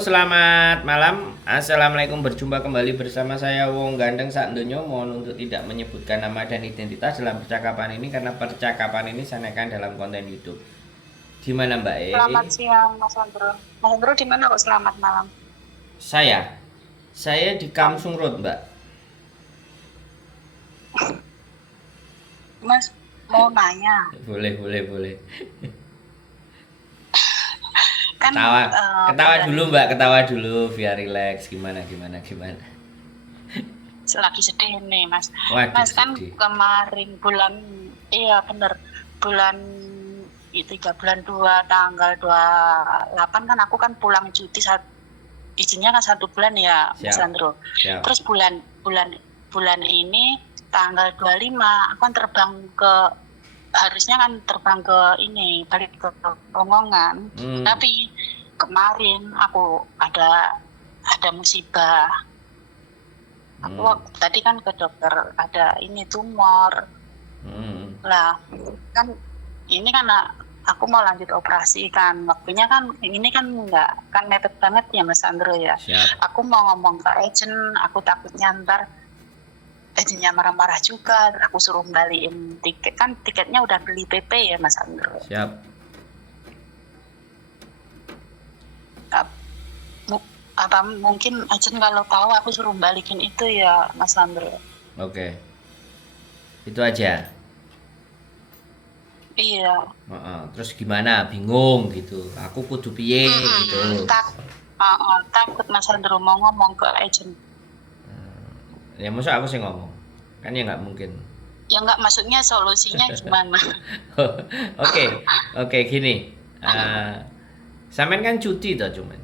Selamat malam, assalamualaikum. Berjumpa kembali bersama saya Wong Gandeng Sak Ndonyo. Mohon untuk tidak menyebutkan nama dan identitas dalam percakapan ini karena percakapan ini saya naikkan dalam konten YouTube. Gimana Mbak E? Selamat siang Mas Andro. Mas Andro di mana kok selamat malam? Saya di Kamsung Road Mbak. Mas mau nanya, Boleh. kan Ketawa dulu Mbak, ketawa dulu biar rileks. Gimana? lagi sedih nih Mas. Waduh Mas kan sedih. kemarin bulan, iya bener, bulan 3 bulan 2 tanggal 28 kan aku kan pulang cuti izinnya kan 1 bulan ya Mas Siap, Andro. siap. Terus bulan ini tanggal 25 aku kan harusnya kan terbang ke ini balik ke Lamongan. Tapi kemarin aku ada musibah. Aku tadi kan ke dokter ada ini tumor. Lah kan ini kan aku mau lanjut operasi kan, waktunya kan ini kan nggak kan mepet banget ya Mas Andro ya. Siap. Aku mau ngomong ke agent, aku takutnya ntar agentnya marah-marah juga, aku suruh balikin tiket, kan tiketnya udah beli PP ya Mas Andro. Siap. Apa mungkin agent kalau tahu aku suruh balikin itu ya Mas Andro. Oke. Itu aja. Iya. Terus gimana? Bingung gitu. Aku kudu piye gitu. Takut Mas Andro mau ngomong ke agent. Ya masa aku sih ngomong. Kan ya nggak mungkin. Ya nggak, maksudnya solusinya gimana? Oke, gini. Sampean kan cuti toh cuman.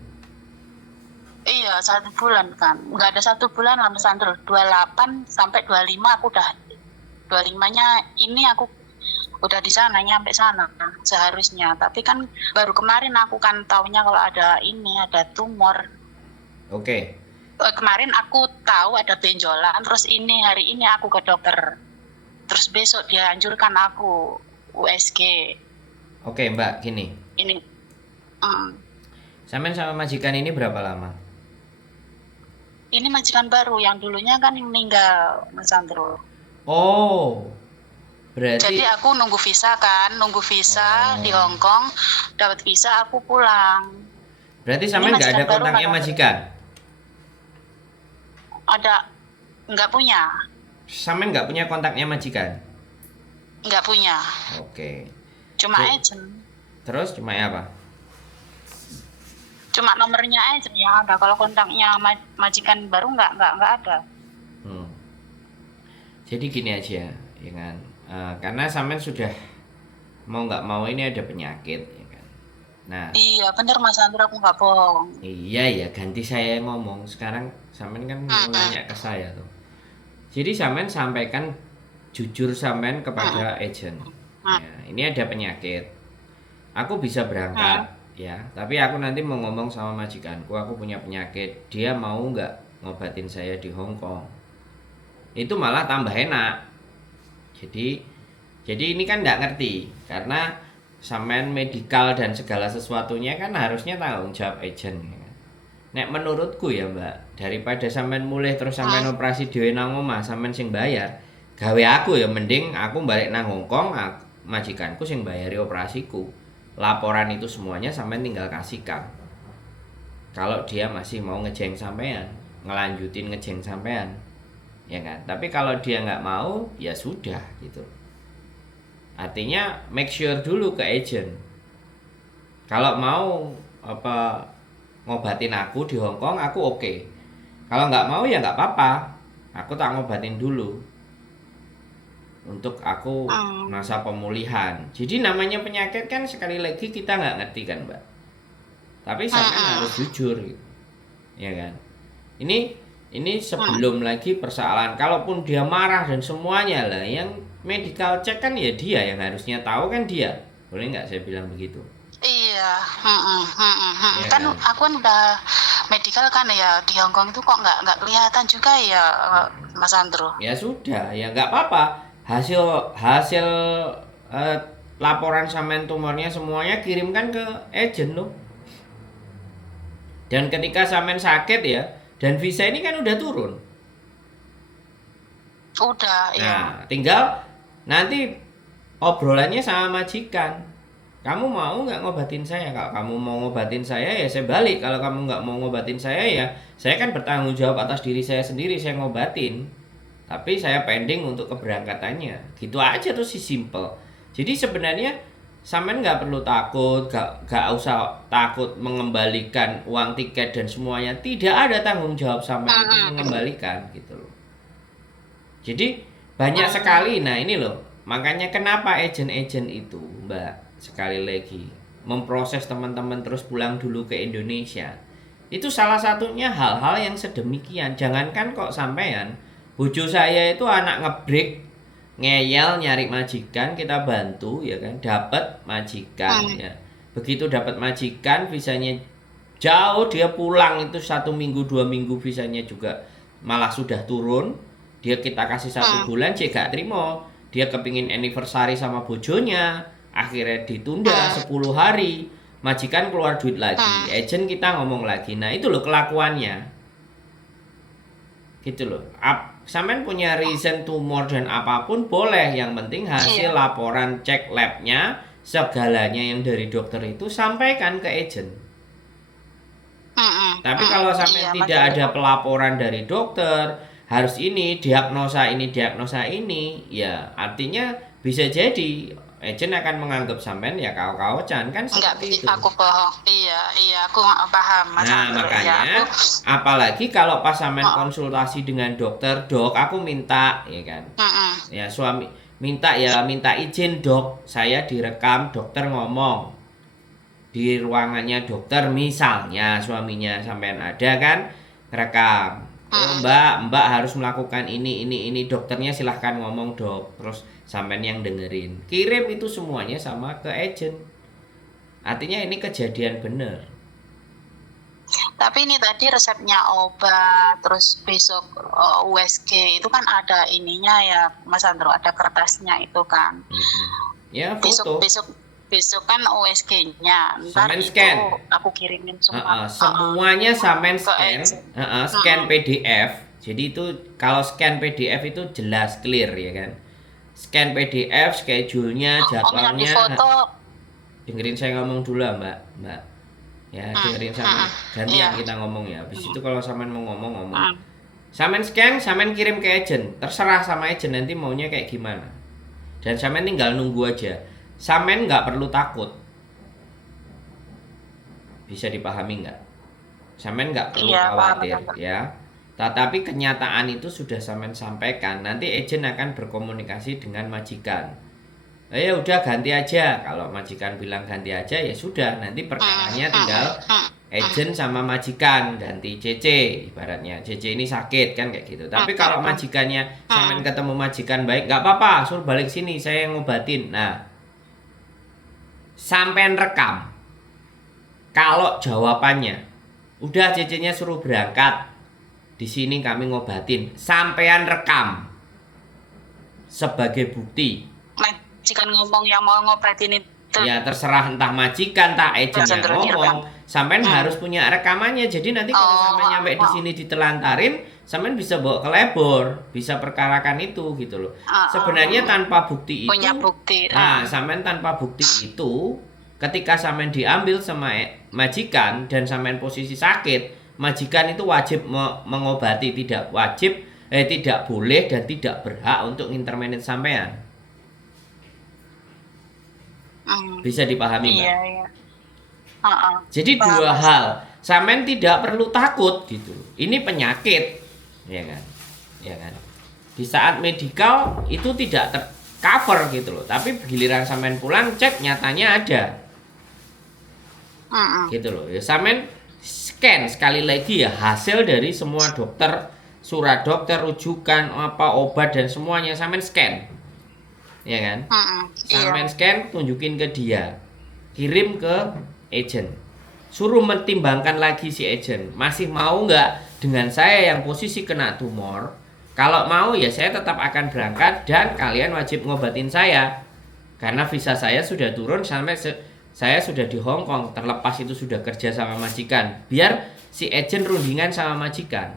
Iya 1 bulan kan, nggak ada 1 bulan lah Mas Andro. 28 sampai 25 aku udah 25-nya ini aku udah di sana, nyampe sana seharusnya. Tapi kan baru kemarin aku kan taunya kalau ada tumor. Oke. Kemarin aku tahu ada benjolan, terus hari ini aku ke dokter. Terus besok dia anjurkan aku USG. Oke Mbak, gini. Ini Sampean sama majikan ini berapa lama? ini majikan baru, yang dulunya kan meninggal Mas Andro. Oh, berarti. Jadi aku nunggu visa di Hong Kong, dapat visa aku pulang. Berarti sampean nggak ada kontaknya majikan? Ada, nggak punya. Sampean nggak punya kontaknya majikan? Nggak punya. Oke. Cuma agent. Terus cuma apa? Cuma nomornya agent yang ada. Kalau kontaknya majikan baru nggak ada. Jadi gini aja, ya kan? Karena sampean sudah mau nggak mau ini ada penyakit, ya kan? Nah. Iya bener Mas Andro, aku nggak bohong. Iya ya, ganti saya ngomong. Sekarang sampean kan mau nanya ke saya tuh. Jadi sampean sampaikan jujur sampean kepada agent. Ya, ini ada penyakit. Aku bisa berangkat, ya. Tapi aku nanti mau ngomong sama majikanku, aku punya penyakit. Dia mau nggak ngobatin saya di Hong Kong? Itu malah tambah enak. Jadi ini kan nggak ngerti karena sampean medikal dan segala sesuatunya kan harusnya tanggung jawab agent, ya kan? Nek menurutku ya Mbak, daripada sampean mulih terus sampean operasi dhewe nang omah, sampean sing bayar, gawe aku ya mending aku balik nang Hong Kong, majikanku sing bayari operasiku. Laporan itu semuanya sampean tinggal kasihkan. Kalau dia masih mau ngejeng sampean, ngelanjutin ngejeng sampean, ya kan? Tapi kalau dia nggak mau, ya sudah gitu. Artinya make sure dulu ke agent. Kalau mau ngobatin aku di Hong Kong, aku oke. Kalau nggak mau ya nggak apa-apa. Aku tak ngobatin dulu. Untuk aku masa pemulihan. Jadi namanya penyakit kan sekali lagi kita nggak ngerti kan Mbak. Tapi sampean harus jujur gitu. Ya kan? Ini sebelum lagi persoalan. Kalaupun dia marah dan semuanya lah, yang medical check kan ya dia yang harusnya tahu kan dia. Boleh nggak saya bilang begitu? Iya, kan aku kan udah medical kan ya di Hong Kong itu kok nggak kelihatan juga ya Mas Andro. Ya sudah, ya nggak apa-apa. Hasil laporan sampean tumornya semuanya kirimkan ke agent loh. Dan ketika sampean sakit ya, dan visa ini kan udah turun. Udah, iya. Nah, tinggal nanti obrolannya sama majikan. Kamu mau nggak ngobatin saya? Kalau kamu mau ngobatin saya ya saya balik. Kalau kamu nggak mau ngobatin saya ya saya kan bertanggung jawab atas diri saya sendiri, saya ngobatin. Tapi saya pending untuk keberangkatannya. Gitu aja tuh sih, simple. Jadi sebenarnya sampean nggak perlu takut, nggak usah takut mengembalikan uang tiket dan semuanya. Tidak ada tanggung jawab sampean untuk mengembalikan gitu loh. Jadi banyak sekali. Nah ini loh, makanya kenapa agen-agen itu, Mbak, sekali lagi memproses teman-teman terus pulang dulu ke Indonesia. Itu salah satunya hal-hal yang sedemikian. Jangankan kok sampean, bojo saya itu anak ngebreak, ngeyel nyari majikan, kita bantu ya kan, dapat majikan ya. Begitu dapat majikan, visanya jauh, dia pulang itu 1 minggu 2 minggu visanya juga malah sudah turun. Dia kita kasih 1 bulan, dia gak terima. Dia kepingin anniversary sama bojonya, akhirnya ditunda 10 hari. Majikan keluar duit lagi, agent kita ngomong lagi. Nah itu loh kelakuannya, gitu loh. Sampean punya reason tumor dan apapun boleh, yang penting hasil laporan cek labnya, segalanya yang dari dokter itu sampaikan ke agent. Tapi kalau sampean tidak ada pelaporan dari dokter, harus ini diagnosa ini, ya artinya bisa jadi agent akan menganggap sampean ya kau-kaucan kan seperti itu. Aku paham. Iya, aku nggak paham. Nah, makanya apalagi kalau pas sampean konsultasi dengan dokter, dok, aku minta, ya kan. Ya suami minta izin, dok, saya direkam, dokter ngomong di ruangannya dokter, misalnya suaminya sampean ada kan, rekam. Oh, Mbak harus melakukan ini, dokternya silahkan ngomong, dok. Terus sampean yang dengerin, kirim itu semuanya sama ke agent. Artinya ini kejadian bener. Tapi ini tadi resepnya obat, terus besok USG itu kan ada ininya ya, Mas Andro, ada kertasnya itu kan. Ya, foto. Besok kan USG-nya. Ntar sampean itu scan. aku kirimin semua. Semuanya sampean scan, scan PDF. Jadi itu kalau scan PDF itu jelas clear ya kan. Scan PDF, schedule-nya, jadwalnya. Dengerin saya ngomong dulu lah, Mbak. Ya, dengerin sampean. Gantian kita ngomong ya. Habis itu kalau sampean mau ngomong. Sampean scan, sampean kirim ke agent. Terserah sama agent nanti maunya kayak gimana. Dan sampean tinggal nunggu aja. Sampean nggak perlu takut. Bisa dipahami nggak? Sampean nggak perlu khawatir ya. Tetapi kenyataan itu sudah sampean sampaikan. Nanti agent akan berkomunikasi dengan majikan. Ya udah ganti aja. Kalau majikan bilang ganti aja ya sudah. Nanti perkaranya tinggal agent sama majikan ganti CC. Ibaratnya CC ini sakit kan kayak gitu. Tapi kalau majikannya sampean ketemu majikan baik, nggak apa-apa, suruh balik sini, saya yang ngobatin. Nah, sampean rekam. Kalau jawabannya udah CC-nya suruh berangkat, di sini kami ngobatin, sampean rekam sebagai bukti. Majikan ngomong yang mau ngobatin itu. Ya terserah, entah majikan, entah agent yang ngomong. Sampean harus punya rekamannya. Jadi nanti kalau sampean nyampe di sini ditelantarin, sampean bisa bawa ke labor, bisa perkarakan itu gitu loh. Sebenarnya tanpa bukti itu, punya bukti. Nah, sampean tanpa bukti itu, ketika sampean diambil sama majikan dan sampean posisi sakit, majikan itu wajib mengobati, tidak boleh dan tidak berhak untuk intervensi sampean. Bisa dipahami, Mbak? Iya. Jadi dua hal, sampean tidak perlu takut gitu. Ini penyakit, ya kan? Di saat medikal itu tidak tercover gitu loh. Tapi giliran sampean pulang cek nyatanya ada, gitu loh. Ya sampean scan sekali lagi ya hasil dari semua dokter, surat dokter, rujukan, obat dan semuanya sampean scan, ya kan? Sampean scan, tunjukin ke dia, kirim ke agent, suruh mentimbangkan lagi si agent, masih mau nggak dengan saya yang posisi kena tumor. Kalau mau ya saya tetap akan berangkat dan kalian wajib ngobatin saya karena visa saya sudah turun sampai saya sudah di Hong Kong, terlepas itu sudah kerja sama majikan, biar si agent rundingan sama majikan.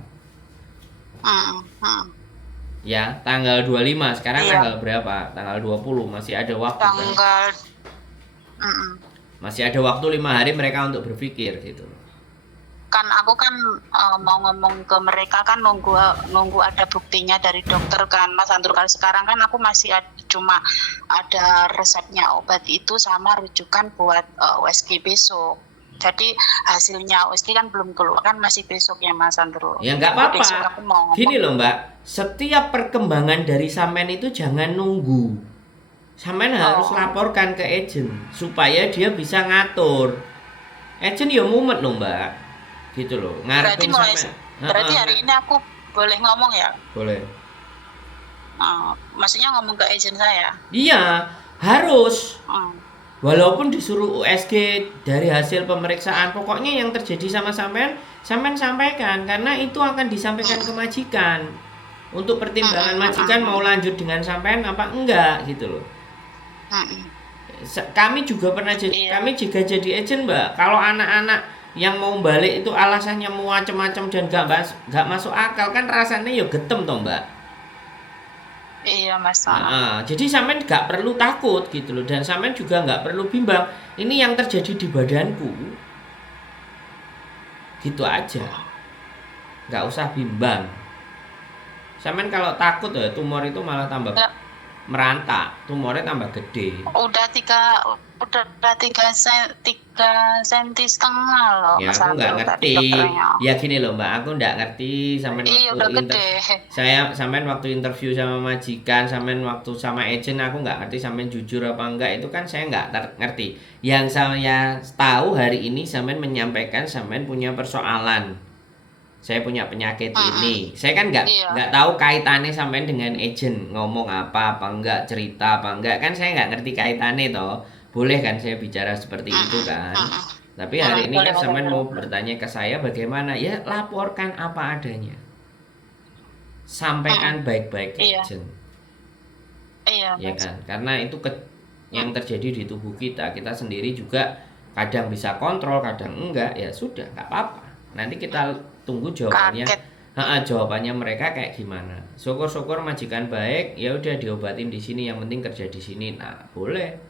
Ya, tanggal 25. Sekarang Iya. tanggal berapa? Tanggal 20. Masih ada waktu kan? Tanggal Masih ada waktu 5 hari mereka untuk berpikir gitu. kan aku kan mau ngomong ke mereka kan nunggu ada buktinya dari dokter kan Mas Andrew. Kalau sekarang kan aku masih cuma ada resepnya obat itu sama rujukan buat USG besok. Jadi hasilnya USG kan belum keluar kan, masih besok ya Mas Andrew. Ya nggak apa-apa. Besok aku mau ngomong. Gini loh Mbak, setiap perkembangan dari sampean itu jangan nunggu. Sampean harus laporkan ke agent supaya dia bisa ngatur. Agent ya mumet loh Mbak. Gitu loh, ngarepin sampean. Berarti hari ini aku boleh ngomong ya? Boleh. Maksudnya ngomong ke agent saya? Iya, harus. Walaupun disuruh USG dari hasil pemeriksaan, pokoknya yang terjadi sama sampean sampaikan, karena itu akan disampaikan ke majikan untuk pertimbangan majikan mau lanjut dengan sampean apa enggak gitu loh. Kami juga pernah kami juga jadi agent Mbak. Kalau anak-anak yang mau balik itu alasannya macam-macam dan gak masuk akal kan rasanya ya getem toh Mbak. Iya Mas. Jadi sampean gak perlu takut gitu loh, dan sampean juga gak perlu bimbang. Ini yang terjadi di badanku. Gitu aja. Gak usah bimbang. Sampean kalau takut ya tumor itu malah tambah merantak, tumornya tambah gede. Udah 3 senti setengah loh. Ya aku nggak ngerti. Ya gini loh Mbak, aku nggak ngerti sampean waktu interview sama majikan, sampean waktu sama agent, aku nggak ngerti sampean jujur apa enggak, itu kan saya nggak ngerti. Yang saya tahu hari ini sampean menyampaikan sampean punya persoalan. Saya punya penyakit ini. Saya kan nggak tahu kaitannya sampean dengan agent, ngomong apa enggak, cerita apa enggak, kan saya nggak ngerti kaitannya toh. Boleh kan saya bicara seperti itu kan? Tapi hari ini kan sampean mau bertanya ke saya bagaimana? Ya laporkan apa adanya. Sampaikan baik-baik ke agent. Iya. Ya kan? Karena itu yang terjadi di tubuh kita sendiri juga kadang bisa kontrol, kadang enggak. Ya sudah, nggak apa-apa. Nanti kita tunggu jawabannya. Jawabannya mereka kayak gimana. Syukur-syukur majikan baik, ya udah diobatin di sini, yang penting kerja di sini. Nah, boleh.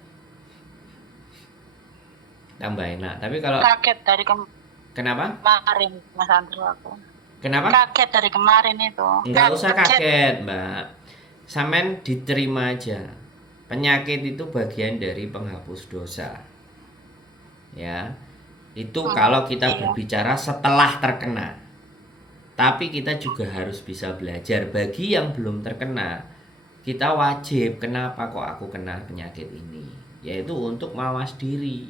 Tambah enak. Tapi kalau kaget dari kenapa? Kemarin Mas Andrew aku. Kenapa? Kaget dari kemarin itu. Enggak usah kaget, Mbak. Sampean diterima aja. Penyakit itu bagian dari penghapus dosa. Ya. Itu kalau kita berbicara setelah terkena. Tapi kita juga harus bisa belajar. Bagi yang belum terkena, kita wajib, kenapa kok aku kena penyakit ini? Yaitu untuk mawas diri,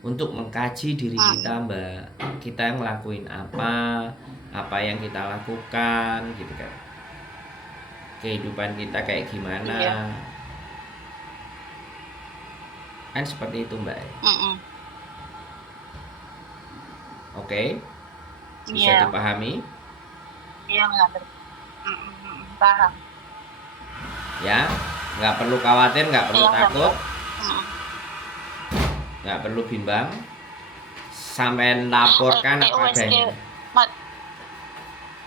untuk mengkaji diri kita Mbak. Kita ngelakuin apa yang kita lakukan gitu kan. Kehidupan kita kayak gimana. Kan seperti itu Mbak. Oke. Bisa dipahami? Iya, paham. Ya, nggak perlu khawatir, nggak perlu takut, nggak perlu bimbang. Sampai laporkan apa adanya.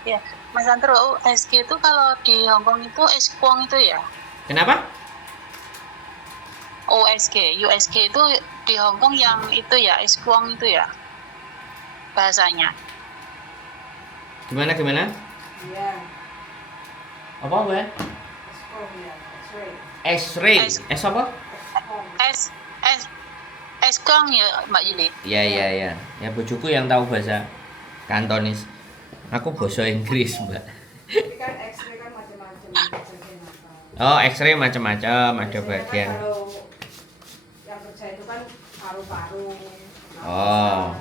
Ya, Mas Andrew, USG itu kalau di Hongkong itu eskuang itu ya? Kenapa? USG itu di Hongkong yang itu ya, eskuang itu ya bahasanya. Gimana? Iya. Apa Mbak? X-ray. Apa? Eskong ya Mbak Yuli. Iya. Ya bojoku yang tahu bahasa Kantonis. Aku bahasa Inggris, Mbak. Tapi kan X-ray kan macam-macam. Oh, X-ray macam-macam, ada bagian. Kan kalau yang kerja itu kan paru-paru. Oh.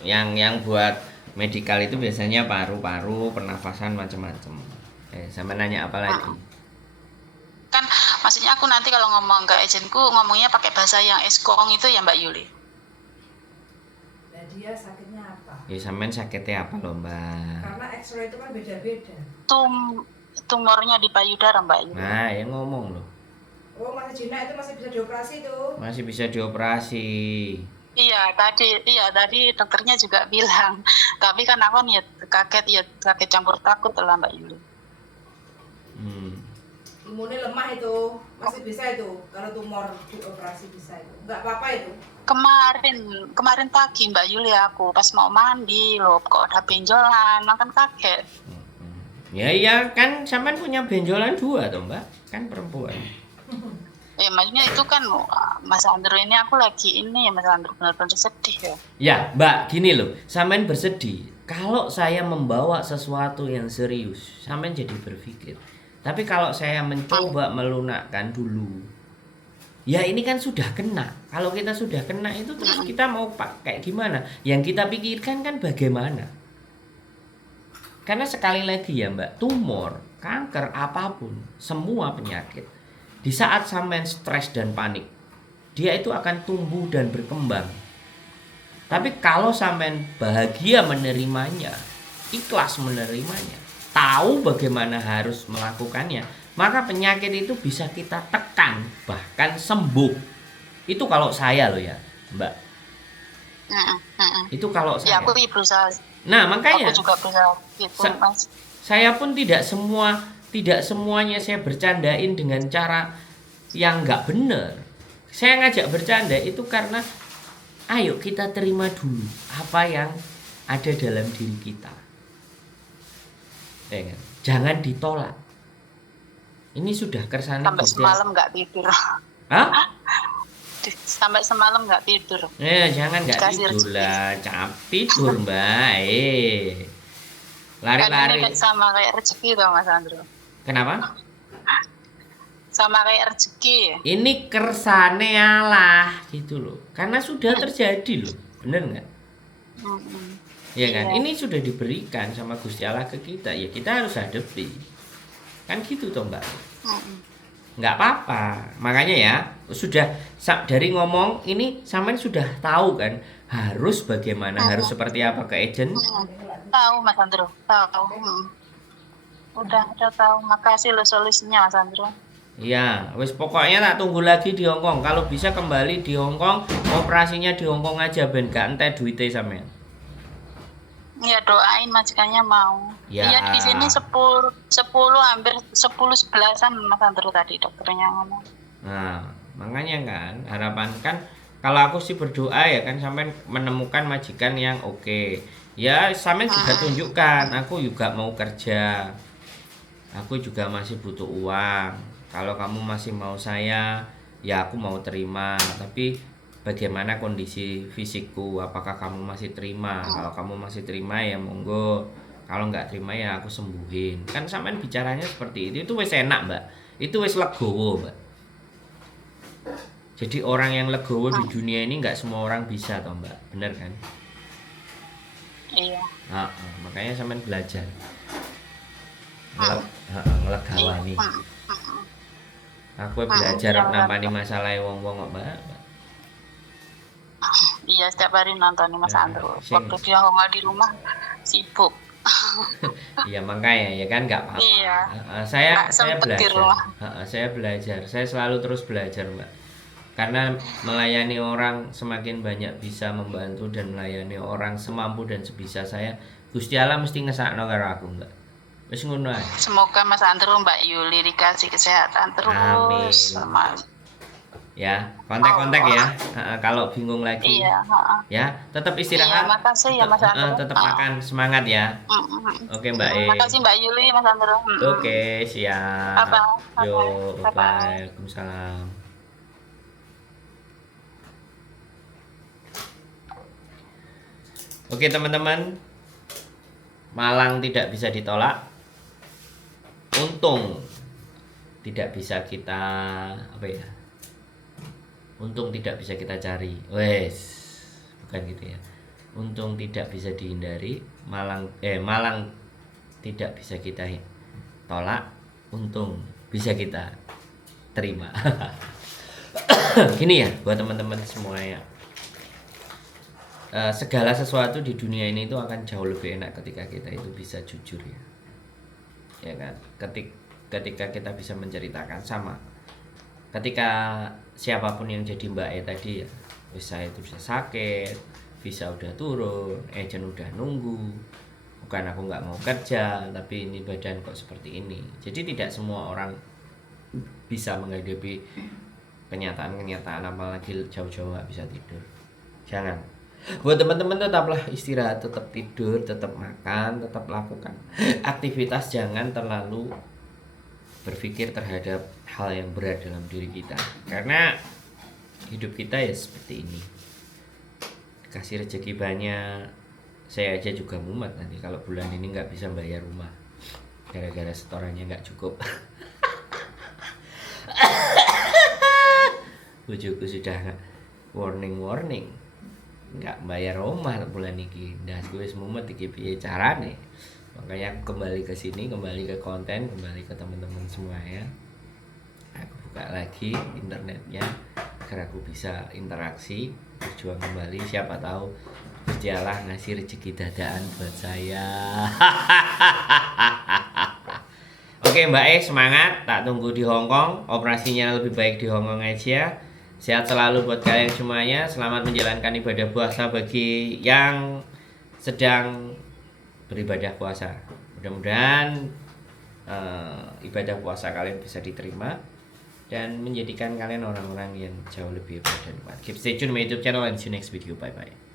Yang buat medikal itu biasanya paru-paru, pernafasan macam-macam. Sama nanya apa lagi? Kan maksudnya aku nanti kalau ngomong ke agentku ngomongnya pakai bahasa yang eskong itu ya Mbak Yuli. Nah, dia sakitnya apa? Ya sampean sakitnya apa loh Mbak? Karena X-ray itu kan beda-beda. Tumornya di payudara Mbak Yuli. Nah, yang ngomong loh. Oh, masih jinak itu masih bisa dioperasi tuh. Masih bisa dioperasi. Tadi dokternya juga bilang. Tapi kan aku kan kaget campur takut lah Mbak Yuli. Imunnya lemah itu, masih bisa itu kalau tumor dioperasi bisa itu, nggak apa-apa itu. Kemarin pagi Mbak Yuli aku pas mau mandi loh kok ada benjolan, makan kaget. Ya kan sampean punya benjolan 2 toh Mbak, kan perempuan. Maksudnya itu kan Mas Andro ini aku lagi ini ya Mas Andro benar-benar sedih ya. Ya Mbak, gini loh, sampean bersedih. Kalau saya membawa sesuatu yang serius, sampean jadi berpikir. Tapi kalau saya mencoba melunakkan dulu, ya ini kan sudah kena. Kalau kita sudah kena itu terus kita mau kayak gimana? Yang kita pikirkan kan bagaimana? Karena sekali lagi ya Mbak, tumor, kanker, apapun, semua penyakit, di saat sampean stres dan panik, dia itu akan tumbuh dan berkembang. Tapi kalau sampean bahagia menerimanya, ikhlas menerimanya, tahu bagaimana harus melakukannya, maka penyakit itu bisa kita tekan, bahkan sembuh. Itu kalau saya loh ya Mbak. Itu kalau saya. Ya aku berusaha. Nah makanya aku juga berusaha gitu Mas. Saya pun tidak semuanya saya bercandain dengan cara yang nggak benar. Saya ngajak bercanda itu karena ayo kita terima dulu apa yang ada dalam diri kita. Ya kan? Jangan ditolak. Ini sudah kersane sampai semalam nggak tidur. Hah? Sampai semalam nggak tidur. Jangan nggak tidur lah, tidur Mbak. Lari-lari. Kan ini sama kayak rezeki toh Mas Andro. Kenapa? Sama kayak rezeki. Ini kersane Allah gitu loh. Karena sudah terjadi loh, bener nggak? Ya kan, ini sudah diberikan sama Gusti Allah ke kita, ya kita harus hadapi. Kan gitu toh Mbak. Nggak apa-apa. Makanya ya, sudah dari ngomong ini sampean sudah tahu kan harus bagaimana, harus seperti apa ke agent? Tahu Mas Andro, tahu. Udah tahu. Makasih lo solusinya Mas Andro. Ya, wis pokoknya tak tunggu lagi di Hongkong. Kalau bisa kembali di Hongkong, operasinya di Hongkong aja ben gak entek duitnya sampean. Ya doain majikannya mau. Iya di sini 10 hampir 10-11an Mas Andro tadi dokternya ngomong. Nah, makanya kan harapan kan kalau aku sih berdoa ya kan sampean menemukan majikan yang oke. Ya sampean juga tunjukkan aku juga mau kerja. Aku juga masih butuh uang. Kalau kamu masih mau saya, ya aku mau terima. Tapi bagaimana kondisi fisikku? Apakah kamu masih terima? Kalau kamu masih terima ya monggo. Kalau nggak terima ya aku sembuhin. Kan sampean bicaranya seperti itu. Itu wis enak Mbak. Itu wis legowo Mbak. Jadi orang yang legowo di dunia ini nggak semua orang bisa toh Mbak. Bener kan? Iya. Makanya sampean belajar. Ngelegawani. Aku belajar nampani masalah wong-wong kok Mbak. Iya setiap hari nonton Mas Andro. Waktu dia nggak di rumah sibuk. Iya makanya ya kan nggak apa-apa. Iya. Saya belajar. Saya belajar. Saya selalu terus belajar Mbak. Karena melayani orang semakin banyak bisa membantu dan melayani orang semampu dan sebisa saya. Gusti Allah mesti ngesakno karo aku Mbak. Wis ngono ae. Semoga Mas Andro Mbak Yuli dikasih kesehatan terus. Amin. Ya, kontak-kontak ya. Kalau bingung lagi. Iya, ya, tetap istirahat. Iya, makasih ya Mas Andro. Tetap makan, semangat ya. Oke, Mbak E. Makasih Mbak Yuli, Mas Andro. Oke, siap. Yo, bye. Waalaikumsalam. Oke, teman-teman. Malang tidak bisa ditolak. Untung tidak bisa kita untung tidak bisa kita cari. Bukan gitu ya. Untung tidak bisa dihindari. Malang tidak bisa kita tolak. Untung bisa kita terima. Gini ya buat teman-teman semua ya. Segala sesuatu di dunia ini itu akan jauh lebih enak ketika kita itu bisa jujur ya. Ya kan? Ketika kita bisa menceritakan sama. Ketika siapapun yang jadi Mbak E tadi ya, saya itu udah sakit, visa udah turun, agent udah nunggu, bukan aku nggak mau kerja, tapi ini badan kok seperti ini. Jadi tidak semua orang bisa menghadapi kenyataan-kenyataan, apalagi jauh-jauh nggak bisa tidur. Jangan. Buat teman-teman, tetaplah istirahat, tetap tidur, tetap makan, tetap lakukan aktivitas. Jangan terlalu berpikir terhadap hal yang berat dalam diri kita, karena hidup kita ya seperti ini. Kasih rezeki banyak, saya aja juga mumet nanti kalau bulan ini nggak bisa bayar rumah gara-gara setorannya nggak cukup. Bojoku sudah warning nggak bayar rumah bulan ini, dah gue mumet iki piye carane. Makanya aku kembali ke sini, kembali ke konten, kembali ke teman-teman semua ya. Aku buka lagi internetnya agar aku bisa interaksi, berjuang kembali. Siapa tahu Gusti Allah ngasih rezeki dadaan buat saya. Oke Mbak E, semangat, tak tunggu di Hongkong. Operasinya lebih baik di Hongkong aja. Sehat selalu buat kalian semuanya. Selamat menjalankan ibadah puasa bagi yang sedang beribadah puasa. Mudah-mudahan ibadah puasa kalian bisa diterima dan menjadikan kalian orang-orang yang jauh lebih hebat dan kuat. Keep stay tune my YouTube channel and see you next video. Bye bye.